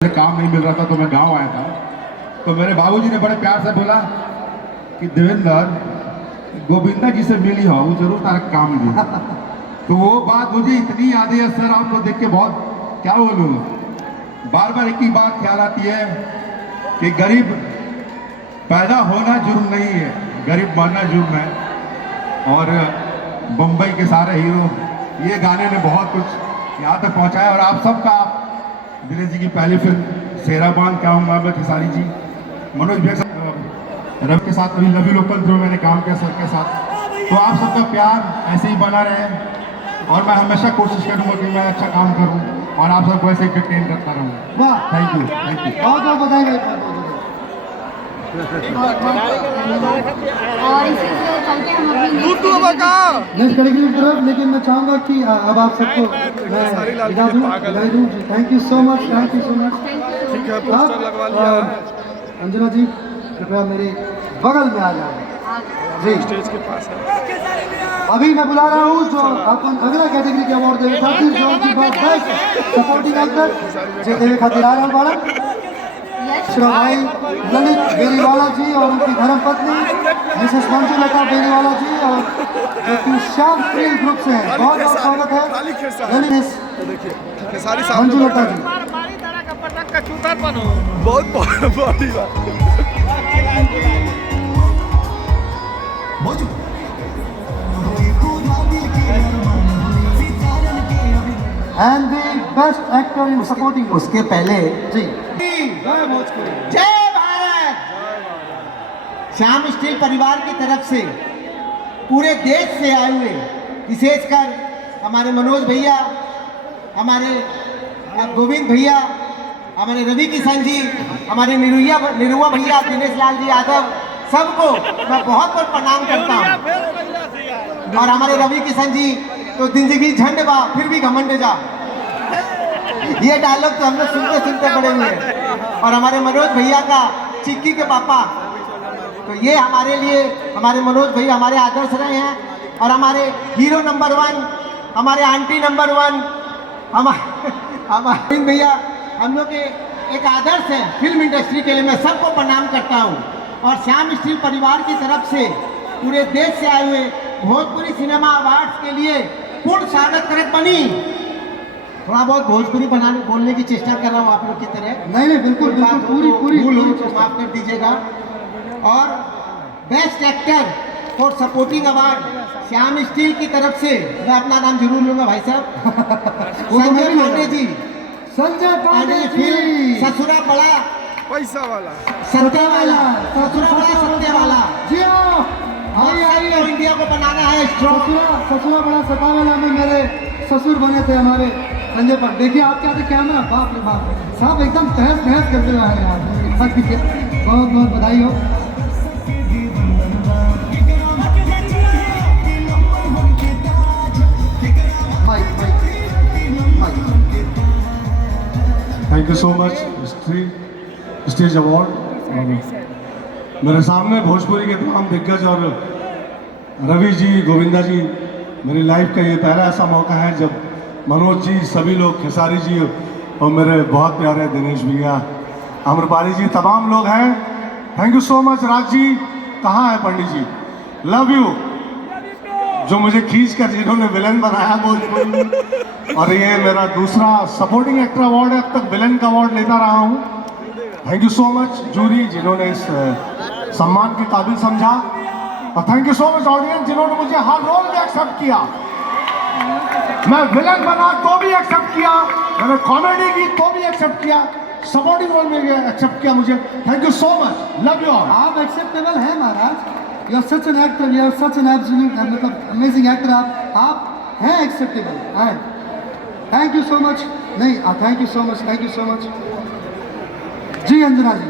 काम नहीं मिल रहा था तो मैं गांव आया था, तो मेरे बाबूजी ने बड़े प्यार से बोला कि देवेंद्र गोविंदा जी से मिली हो, वो जरूर तारा काम दे। तो वो बात मुझे इतनी याद है सर, आपको देख के बहुत क्या बोलूँ, बार बार एक ही बात ख्याल आती है कि गरीब पैदा होना जुर्म नहीं है, गरीब मरना जुर्म है। और बम्बई के सारे हीरो ये गाने ने बहुत कुछ यहाँ तक पहुँचाया। और आप सबका दिनेश जी की पहली फिल्म शेराबान क्या हूँ मैं खेसारी जी, मनोज भैया रवि के साथ कभी लवी लोकल जो मैंने काम किया सर के साथ, तो आप सबका प्यार ऐसे ही बना रहे और मैं हमेशा कोशिश करूँगा कि मैं अच्छा काम करूँ और आप सबको ऐसे इंटरटेन करता रहूँ। वाह, थैंक यू, थैंक यू। बहुत बहुत बधाई भाई। और इसी से चलते हम अपनी नेक्स्ट कैटेगरी की तरफ, लेकिन मैं चाहूँगा कि अब आप सबको मैं विदा दूँ। Thank you so much, thank you so much. ठीक है, पोस्टर लगवा लिया है। अंजना जी कृपया मेरे बगल में आ जाए जी, स्टेज के पास है। अभी मैं बुला रहा हूँ जो अपन अगला कैटेगरी के अवार्ड देवे खातिर जो उनकी बात बेस्ट सपोर्टिंग एक्टर जे देवे खातिर आ रहा बाड़ा श्री भाई ललित बेरीवाला जी और उनकी धर्म पत्नी मिसेस मंजुलता बेरीवाला जी, और जो कि श्याम स्टील ग्रुप से है। बहुत बहुत स्वागत है ललित खेसारी मंजुलता जी। बहुत बड़ी and the best actor in supporting. उसके पहले जी जय भारत। श्याम स्टील परिवार की तरफ से पूरे देश से आए हुए, विशेषकर हमारे मनोज भैया, हमारे गोविंद भैया, हमारे रवि किशन जी, हमारे निरुआ भैया, दिनेश लाल जी यादव, सबको मैं बहुत बहुत प्रणाम करता हूँ। और हमारे रवि किशन जी तो जिंदगी झंड बा फिर भी घमंड जा, ये डायलॉग तो हम लोग सुनते सुनते बड़े हुए हैं। और हमारे मनोज भैया का चिक्की के पापा, तो ये हमारे लिए, हमारे मनोज भैया हमारे आदर्श रहे हैं। और हमारे हीरो नंबर 1, हमारे आंटी नंबर 1, हमारे भैया हम लोग के एक आदर्श है फिल्म इंडस्ट्री के लिए। मैं सबको प्रणाम करता हूँ। और श्याम स्टील परिवार की तरफ से पूरे देश से आए हुए भोजपुरी सिनेमा अवार्ड्स के लिए पूर्ण स्वागत करत बनी। थोड़ा बहुत भोजपुरी बोलने की चेष्टा कर रहा हूँ आप लोग की तरह। नहीं बिल्कुल बिल्कुल पूरी भूल हो तो माफ कर दीजिएगा। और best actor for supporting award Shyam steel की तरफ से मैं अपना नाम जरूर लूंगा भाई साहब, संजय पांडे जी। संजय पांडे जी, ससुरा बड़ा पैसा वाला, सत्य वाला, ससुरा बड़ा सत्य वाला जी हाँ। आइए इंडिया को बनाना है स्ट्रॉन्ग। ससुरा बड़ा सता वाला में मेरे ससुर बने थे हमारे संजय पांडे। देखिए आपके आते कैमरा, बाप रे बाप, साहब एकदम तहस नहस करते हुए आए यार। बहुत बहुत बधाई हो। Thank you so much stage award. मेरे सामने भोजपुरी के तमाम दिग्गज और रवि जी, गोविंदा जी, मेरी लाइफ का ये पहला ऐसा मौका है जब मनोज जी, सभी लोग, खेसारी जी और मेरे बहुत प्यारे दिनेश भैया, आम्रपाली जी, तमाम लोग हैं। Thank you so much. Raj ji कहाँ है? पंडित जी लव यू, जो मुझे खींच कर जिन्होंने विलन बनाया भोजपुरी में। और ये मेरा दूसरा सपोर्टिंग एक्टर अवार्ड है, अब तक विलन का अवार्ड लेता रहा हूँ। Thank you so much jury जिन्होंने इस सम्मान के काबिल समझा, और thank you so much audience जिन्होंने मुझे हर रोल में एक्सेप्ट किया। मैं विलन बना तो भी एक्सेप्ट किया, मैंने कॉमेडी की तो भी एक्सेप्ट किया, सपोर्टिंग रोल में भी एक्सेप्ट किया मुझे। Thank you so much, love you all. आप एक्सेप्टेबल हैं महाराज, you are such an actor, you are such an absolute मतलब अमेजिंग एक्टर। आप हैं एक्सेप्टेबल हैं। Thank you so much. नहीं thank you so much, thank you so much जी। अंजना जी